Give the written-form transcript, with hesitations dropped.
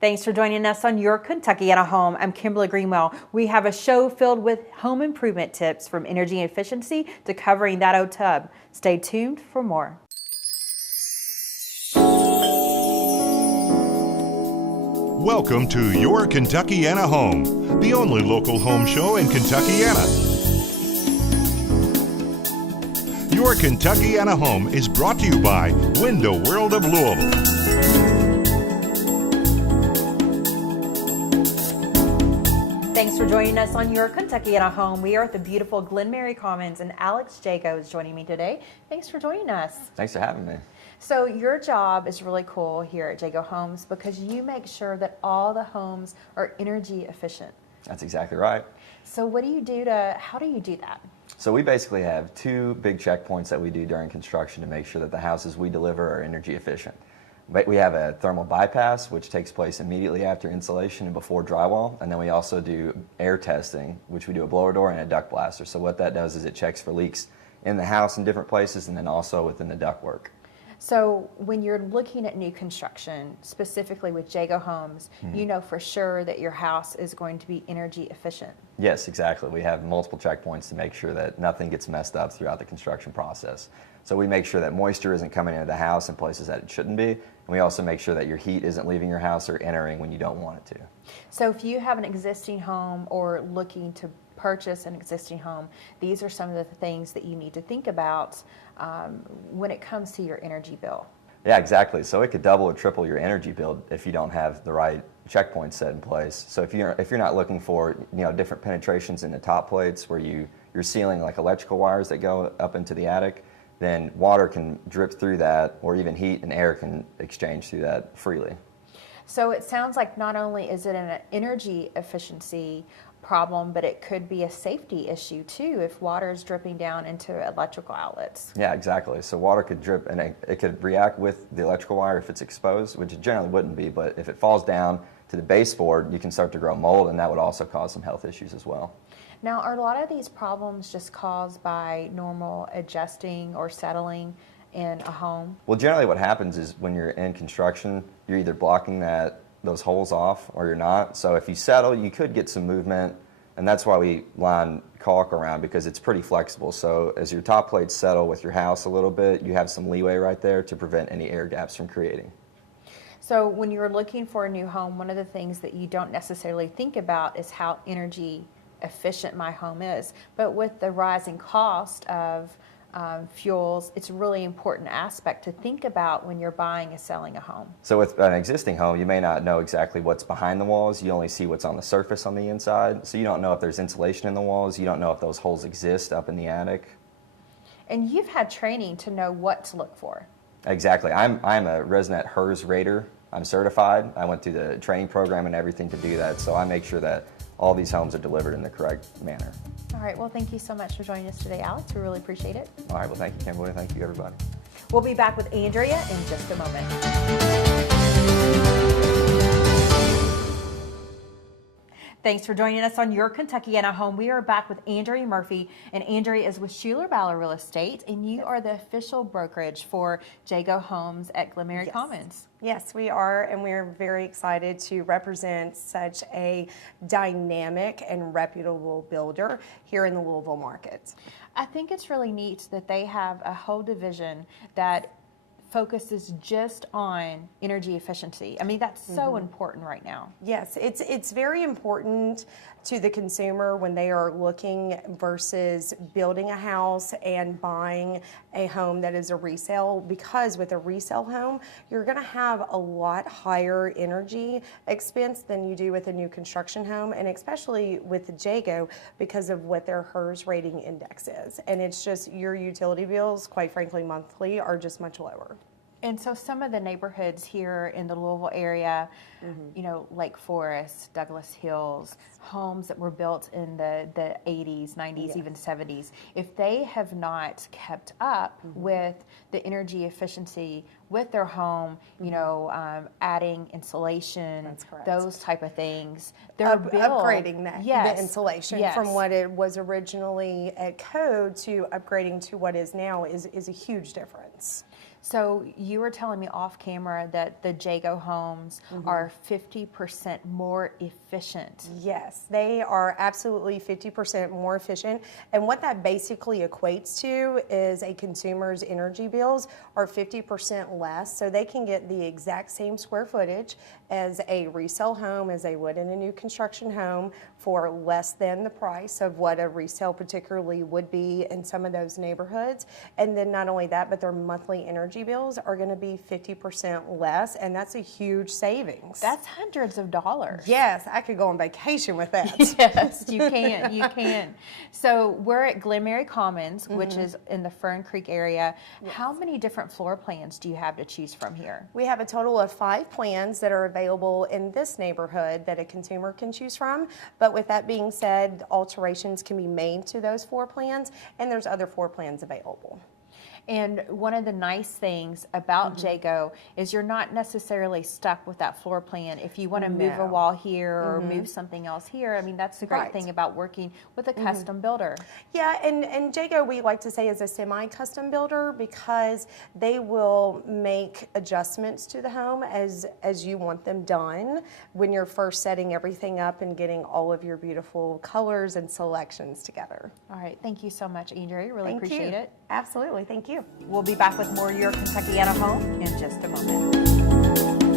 Thanks for joining us on Your Kentuckiana Home. I'm Kimberly Greenwell. We have a show filled with home improvement tips from energy efficiency to covering that old tub. Stay tuned for more. Welcome to Your Kentuckiana Home, the only local home show in Kentuckiana. Your Kentuckiana Home is brought to you by Window World of Louisville. Thanks for joining us on Your Kentuckiana Home. We are at the beautiful Glenmark Commons, and Alex Jagoe is joining me today. Thanks for joining us. Thanks for having me. So your job is really cool here at Jagoe Homes because you make sure that all the homes are energy efficient. That's exactly right. So how do you do that? So we basically have two big checkpoints that we do during construction to make sure that the houses we deliver are energy efficient. We have a thermal bypass, which takes place immediately after insulation and before drywall, and then we also do air testing, which we do a blower door and a duct blaster. So what that does is it checks for leaks in the house in different places and then also within the ductwork. So when you're looking at new construction, specifically with Jagoe Homes, you know for sure that your house is going to be energy efficient. Yes, exactly. We have multiple checkpoints to make sure that nothing gets messed up throughout the construction process. So we make sure that moisture isn't coming into the house in places that it shouldn't be, and we also make sure that your heat isn't leaving your house or entering when you don't want it to. So if you have an existing home or looking to purchase an existing home, these are some of the things that you need to think about when it comes to your energy bill. Yeah, exactly. So it could double or triple your energy bill if you don't have the right checkpoints set in place. So if you're not looking for different penetrations in the top plates where you're sealing like electrical wires that go up into the attic, then water can drip through that, or even heat and air can exchange through that freely. So it sounds like not only is it an energy efficiency problem, but it could be a safety issue too if water is dripping down into electrical outlets. Yeah, exactly. So water could drip and it could react with the electrical wire if it's exposed, which it generally wouldn't be, but if it falls down to the baseboard, you can start to grow mold, and that would also cause some health issues as well. Now, are a lot of these problems just caused by normal adjusting or settling in a home? Well, generally what happens is when you're in construction, you're either blocking those holes off or you're not. So if you settle, you could get some movement, and that's why we line caulk around, because it's pretty flexible. So as your top plates settle with your house a little bit, you have some leeway right there to prevent any air gaps from creating. So when you're looking for a new home, one of the things that you don't necessarily think about is how energy efficient my home is. But with the rising cost of fuels, it's a really important aspect to think about when you're buying and selling a home. So with an existing home, you may not know exactly what's behind the walls. You only see what's on the surface on the inside. So you don't know if there's insulation in the walls. You don't know if those holes exist up in the attic. And you've had training to know what to look for. Exactly. I'm a Resnet HERS rater. I'm certified. I went through the training program and everything to do that. So I make sure that all these homes are delivered in the correct manner. All right, well, thank you so much for joining us today, Alex. We really appreciate it. All right, well, thank you, Kimberly. Thank you, everybody. We'll be back with Andrea in just a moment. Thanks for joining us on Your Kentuckiana Home. We are back with Andrea Murphy, and Andrea is with Schuler Ballard Real Estate, and you are the official brokerage for Jagoe Homes at Glenmark Commons. Yes, we are, and we're very excited to represent such a dynamic and reputable builder here in the Louisville market. I think it's really neat that they have a whole division that focuses just on energy efficiency. I mean, that's so important right now. Yes, it's very important to the consumer when they are looking versus building a house and buying a home that is a resale, because with a resale home, you're going to have a lot higher energy expense than you do with a new construction home, and especially with the Jagoe because of what their HERS rating index is. And it's just your utility bills, quite frankly, monthly, are just much lower. And so some of the neighborhoods here in the Louisville area, Lake Forest, Douglas Hills, homes that were built in the 80s, 90s, even 70s, if they have not kept up with the energy efficiency with their home, adding insulation, those type of things, they're upgrading the insulation from what it was originally at code to upgrading to what is now is a huge difference. So you were telling me off camera that the Jagoe homes are 50% more efficient. Yes, they are absolutely 50% more efficient. And what that basically equates to is a consumer's energy bills are 50% less. So they can get the exact same square footage as a resale home as they would in a new construction home for less than the price of what a resale particularly would be in some of those neighborhoods. And then not only that, but their monthly energy bills are going to be 50% less, and that's a huge savings. That's hundreds of dollars. Yes, I could go on vacation with that. Yes, you can. You can. So we're at Glenmark Commons, which is in the Fern Creek area. Yes. How many different floor plans do you have to choose from here? We have a total of 5 plans that are available in this neighborhood that a consumer can choose from. But with that being said, alterations can be made to those 4 plans, and there's other 4 plans available. And one of the nice things about Jagoe is you're not necessarily stuck with that floor plan. If you want to move a wall here or move something else here, I mean, that's the great thing about working with a custom builder. Yeah, and Jagoe, we like to say, is a semi-custom builder because they will make adjustments to the home as you want them done when you're first setting everything up and getting all of your beautiful colors and selections together. All right, thank you so much, Andrea. Really appreciate it. Absolutely, thank you. We'll be back with more Your Kentuckiana Home in just a moment.